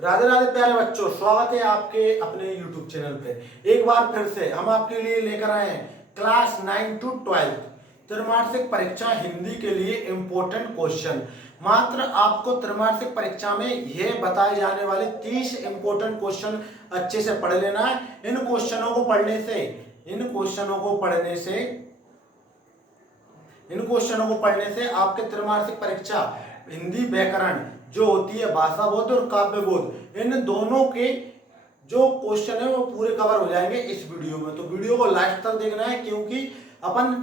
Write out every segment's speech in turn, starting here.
राधे राधे प्यारे बच्चों, स्वागत है आपके अपने YouTube चैनल पे। एक बार फिर से हम आपके लिए लेकर आए हैं क्लास 9 to 12 त्रैमासिक परीक्षा हिंदी के लिए इम्पोर्टेंट क्वेश्चन। मात्र आपको त्रैमासिक परीक्षा में यह बताए जाने वाले 30 इम्पोर्टेंट क्वेश्चन अच्छे से पढ़ लेना है। इन क्वेश्चनों को पढ़ने से आपके त्रैमासिक परीक्षा हिंदी व्याकरण जो होती है, भाषा बोध और काव्य बोध, इन दोनों के जो क्वेश्चन है वो पूरे कवर हो जाएंगे इस वीडियो में। तो वीडियो को लास्ट तक देखना है, क्योंकि अपन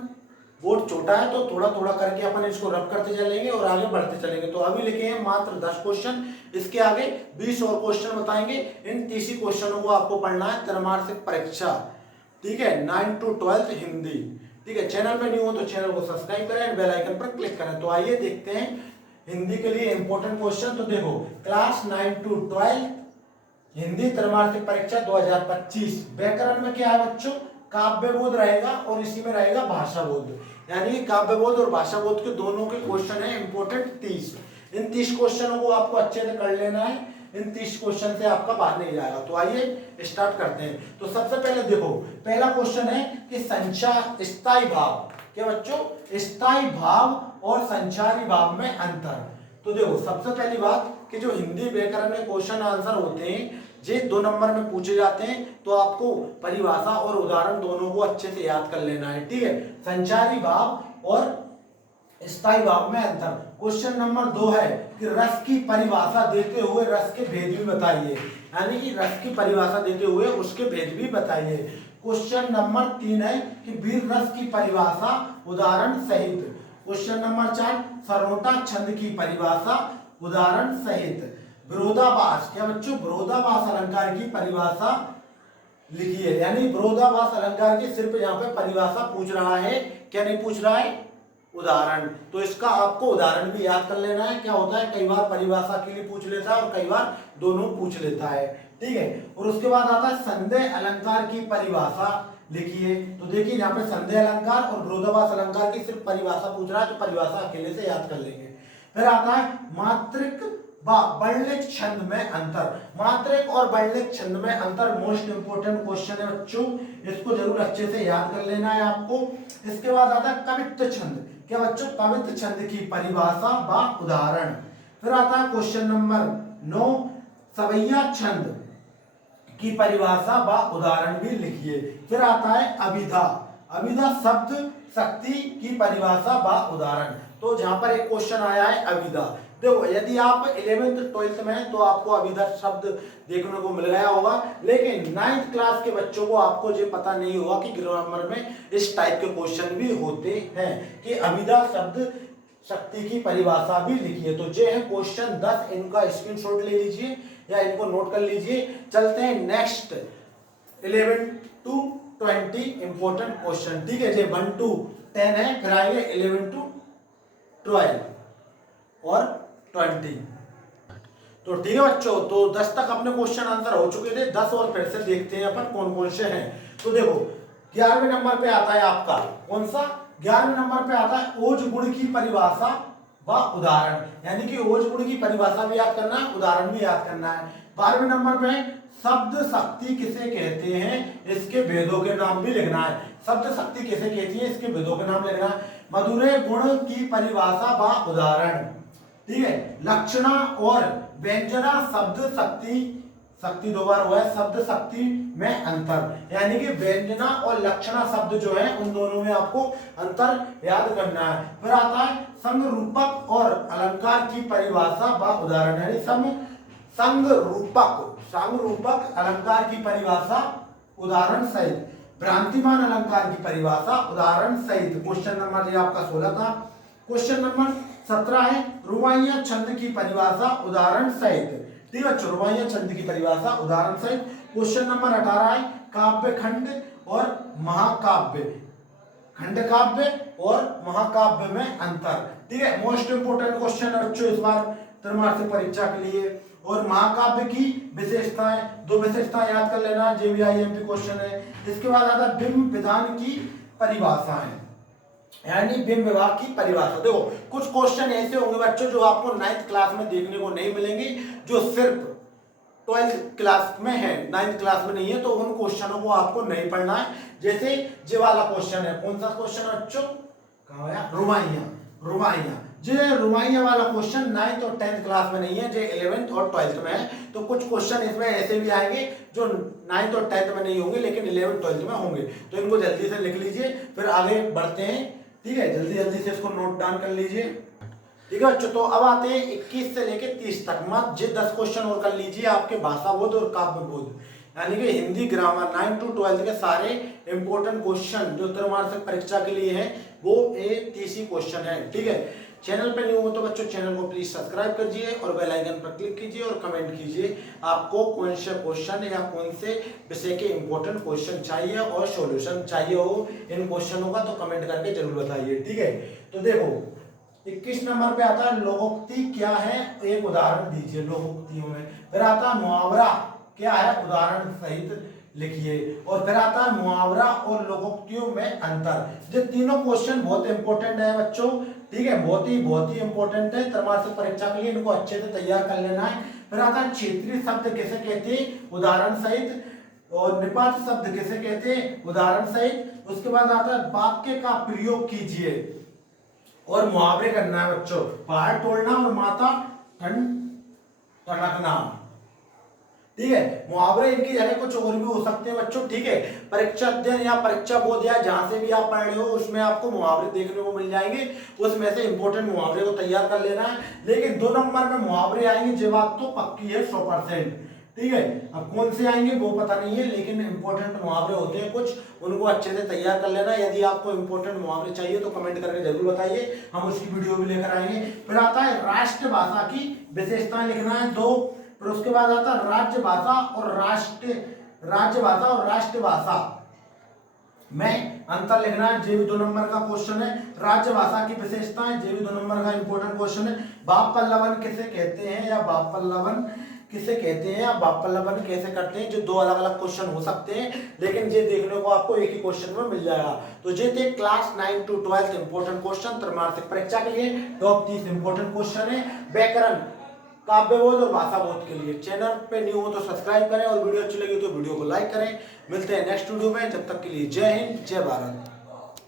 बोर्ड छोटा है तो थोड़ा थोड़ा करके अपन इसको रब करते चलेंगे और आगे बढ़ते चलेंगे। तो अभी लिखे हैं मात्र 10 क्वेश्चन, इसके आगे 20 और क्वेश्चन बताएंगे। इन 30 क्वेश्चनों को आपको पढ़ना है त्रैमासिक परीक्षा, ठीक है, 9 to 12 हिंदी, ठीक है। चैनल पे न्यू हो तो चैनल को सब्सक्राइब करें और बेल आइकन पर क्लिक करें। तो आइए देखते हैं हिंदी के लिए इंपॉर्टेंट क्वेश्चन। तो देखो, क्लास 9 to 12 हिंदी त्रैमासिक परीक्षा 2025 व्याकरण में क्या है बच्चों, काव्य बोध रहेगा और इसी में रहेगा भाषा बोध, यानी काव्य बोध और भाषा बोध के दोनों के क्वेश्चन है इंपॉर्टेंट 30। इन 30 क्वेश्चनों को आपको अच्छे से कर लेना है, इन 30 क्वेश्चन से आपका बाहर नहीं जाएगा। तो आइए स्टार्ट करते हैं। तो सबसे पहले देखो, पहला क्वेश्चन है कि संचार स्थायी भाव, क्या बच्चों, स्थायी भाव और संचारी भाव में अंतर। तो देखो, सबसे पहली बात कि जो हिंदी व्याकरण में क्वेश्चन आंसर होते हैं ये 2 नंबर में पूछे जाते हैं, तो आपको परिभाषा और उदाहरण दोनों को अच्छे से याद कर लेना है, ठीक है। संचारी भाव और स्थायी भाव में अंतर। क्वेश्चन नंबर 2 है कि रस की परिभाषा देते हुए रस के भेद भी बताइए, यानी कि रस की परिभाषा देते हुए उसके भेद भी बताइए। क्वेश्चन नंबर 3 है कि वीर रस की परिभाषा उदाहरण सहित। क्वेश्चन नंबर 4 सरोटा छंद की परिभाषा उदाहरण सहित। विरोधाभास, क्या बच्चों, विरोधाभास अलंकार की परिभाषा लिखिए, यानी विरोधाभास अलंकार की सिर्फ यहाँ पे परिभाषा पूछ रहा है, क्या नहीं पूछ रहा है, उदाहरण। तो इसका आपको उदाहरण भी याद कर लेना है। क्या होता है, कई बार परिभाषा के लिए पूछ लेता है और कई बार दोनों पूछ लेता है, ठीक है। और उसके बाद आता है संदेह अलंकार की परिभाषा लिखिए। तो देखिए, यहाँ पे संदेह अलंकार और विरोधाभास अलंकार की सिर्फ परिभाषा पूछ रहा है, तो परिभाषा अकेले से याद कर लेंगे। फिर आता है मात्रिक व बल्लिक छंद में अंतर। मात्रिक और बल्लिक छंद में अंतर मोस्ट इंपोर्टेंट क्वेश्चन है बच्चों, इसको जरूर अच्छे से याद कर लेना है आपको। इसके बाद आता है कवित्व छंद, क्या बच्चों, कवित्व छंद की परिभाषा व उदाहरण। फिर आता है क्वेश्चन नंबर 9 सवैया छंद की परिभाषा व उदाहरण भी लिखिए। फिर आता है अभिधा, अभिधा शब्द शक्ति की परिभाषा व उदाहरण। तो जहां पर एक क्वेश्चन आया है अभिधा, देखो यदि आप 11th 12th में हैं तो आपको अभिधा शब्द देखने को मिल गया होगा, लेकिन 9th क्लास के बच्चों को आपको ये पता नहीं होगा कि ग्रामर में इस टाइप के क्वेश्चन भी होते हैं कि अभिधा शब्द शक्ति की परिभाषा भी लिखिए। तो ये है क्वेश्चन 10, इनका स्क्रीनशॉट ले लीजिए या इनको नोट कर लीजिए। चलते हैं नेक्स्ट 11 to 20 इंपोर्टेंट क्वेश्चन, ठीक है। ये 1 to 10 है, फिर आएंगे 11 to 12 और 20। तो ठीक है बच्चों, तो 10 तक अपने क्वेश्चन आंसर हो चुके थे, 10 और फिर से देखते हैं अपन कौन कौन से हैं। तो देखो, 11वें नंबर पे आता है आपका कौन सा, 11वें नंबर पे आता है ओज गुण की परिभाषा व उदाहरण, यानी कि ओज गुण की परिभाषा भी याद करना है, उदाहरण भी याद करना है। 12वें नंबर पे शब्द शक्ति किसे कहते हैं, इसके भेदों के नाम भी लिखना है। शब्द शक्ति किसे कहती है, इसके भेदों के नाम लिखना है। मधुरे गुण की परिभाषा व उदाहरण, ठीक है। लक्षणा और व्यंजना शब्द शक्ति, शक्ति 2 बार हुआ है, शब्द शक्ति में अंतर, यानी कि व्यंजना और लक्षणा शब्द जो है उन दोनों में आपको अंतर याद करना है। फिर आता है संरूपक और अलंकार की परिभाषा व उदाहरण, यानी संरूपक अलंकार की परिभाषा उदाहरण सहित। भ्रांतिमान अलंकार की परिभाषा उदाहरण सहित। क्वेश्चन नंबर ये आपका 16 था। क्वेश्चन नंबर 17 है रुबाइयां छंद की परिभाषा उदाहरण सहित, ठीक है। रुबाइयां छंद की परिभाषा उदाहरण सहित। क्वेश्चन नंबर 18 है काव्य खंड और महाकाव्य, खंड काव्य और महाकाव्य में अंतर, ठीक है। मोस्ट इंपोर्टेंट क्वेश्चन है बच्चों इस बार त्रैमासिक परीक्षा के लिए। और महाकाव्य की विशेषताएं, 2 विशेषताएं याद कर लेना, JVIMP क्वेश्चन है। इसके बाद आता है बिंब विधान की परिभाषा है, यानी बिंब विभाग की परिभाषा। देखो, कुछ क्वेश्चन ऐसे होंगे बच्चों जो आपको 9th क्लास में देखने को नहीं मिलेंगे, जो सिर्फ 12th क्लास में है, 9th क्लास में नहीं है, तो उन क्वेश्चनों को आपको नहीं पढ़ना है। जैसे ये वाला क्वेश्चन है, कौन सा क्वेश्चन है बच्चों, कहाँ गया, रुमाइया। जो रुमाइया वाला क्वेश्चन 9th और 10th क्लास में नहीं है, जो 11th और 12th में है। तो कुछ क्वेश्चन इसमें ऐसे भी आएंगे जो 9th और 10th में नहीं होंगे लेकिन 11th 12th में होंगे, तो इनको जल्दी से लिख लीजिए, फिर आगे बढ़ते हैं। ठीक है, जल्दी से इसको नोट डाउन कर लीजिए। ठीक है बच्चों, तो अब आते हैं 21 से लेके 30 तक। मत जे 10 क्वेश्चन और कर लीजिए आपके भाषा बोध और काव्य बोध, यानी कि हिंदी ग्रामर 9 to 12 के सारे इंपॉर्टेंट क्वेश्चन जो त्रैमासिक परीक्षा के लिए है वो 30 ही क्वेश्चन है। ठीक है, चैनल पे न्यू हो तो बच्चों चैनल को प्लीज सब्सक्राइब कीजिए और बेल आइकन पर क्लिक कीजिए और कमेंट कीजिए आपको कौन से क्वेश्चन या कौन से विषय के इंपॉर्टेंट क्वेश्चन चाहिए और सॉल्यूशन चाहिए हो इन क्वेश्चनों का, तो कमेंट करके जरूर बताइए। ठीक है, तो देखो 21 नंबर पे आता है लोकोक्ति क्या है, एक उदाहरण दीजिए लोकोक्तियों में। फिर आता है मुहावरा क्या है, उदाहरण सहित लिखिए। और फिर आता है मुहावरा और लोकोक्तियों में अंतर। ये तीनों क्वेश्चन बहुत इंपॉर्टेंट है बच्चों। ठीक है, बहुत ही इंपॉर्टेंट है त्रैमासिक परीक्षा के लिए, इनको अच्छे से तैयार कर लेना है। फिर आता है क्षेत्रीय शब्द किसे कहते हैं, उदाहरण सहित, और निपात शब्द किसे कहते हैं, उदाहरण सहित। उसके बाद आता है वाक्य का प्रयोग कीजिए और मुहावरे करना है बच्चों, पहाड़ तोड़ना और माथा टनकना। ठीक है, मुहावरे इनकी जगह कुछ और भी हो सकते हैं बच्चों। ठीक है, परीक्षा अध्ययन या परीक्षा बोध या जहां से भी आप पढ़ रहे हो उसमें आपको मुहावरे देखने को मिल जाएंगे, उसमें से इंपॉर्टेंट मुहावरे को तैयार कर लेना है। लेकिन 2 नंबर में मुहावरे आएंगे, ये बात तो पक्की है 100%। ठीक है, अब कौन से आएंगे वो पता नहीं है, लेकिन इंपॉर्टेंट मुहावरे होते हैं कुछ, उनको अच्छे से तैयार कर लेना। यदि आपको इंपॉर्टेंट मुहावरे चाहिए तो कमेंट करके जरूर बताइए, हम उसकी वीडियो भी लेकर आएंगे। फिर आता है राष्ट्रभाषा की विशेषताएं लिखना है 2। फिर उसके बाद आता है राज्यभाषा और राष्ट्रभाषा में अंतर लिखना है, ये भी 2 नंबर का क्वेश्चन है। राज्यभाषा की विशेषताएं, ये भी 2 नंबर का इंपॉर्टेंट क्वेश्चन है। बाप पल्लवन किसे कहते हैं या बाप पल्लवन किसे कहते हैं या बाप पल्लवन कैसे करते हैं, जो 2 अलग अलग क्वेश्चन हो सकते हैं, लेकिन ये देखने को आपको एक ही क्वेश्चन में मिल जाएगा। तो ये थे क्लास 9 to 12 इंपॉर्टेंट क्वेश्चन त्रैमासिक परीक्षा के लिए। टॉप 30 इंपॉर्टेंट क्वेश्चन है व्याकरण, काव्य बोध और भाषा बोध के लिए। चैनल पे न्यू हो तो सब्सक्राइब करें और वीडियो अच्छी लगी तो वीडियो को लाइक करें। मिलते हैं नेक्स्ट वीडियो में, जब तक के लिए जय हिंद जय भारत।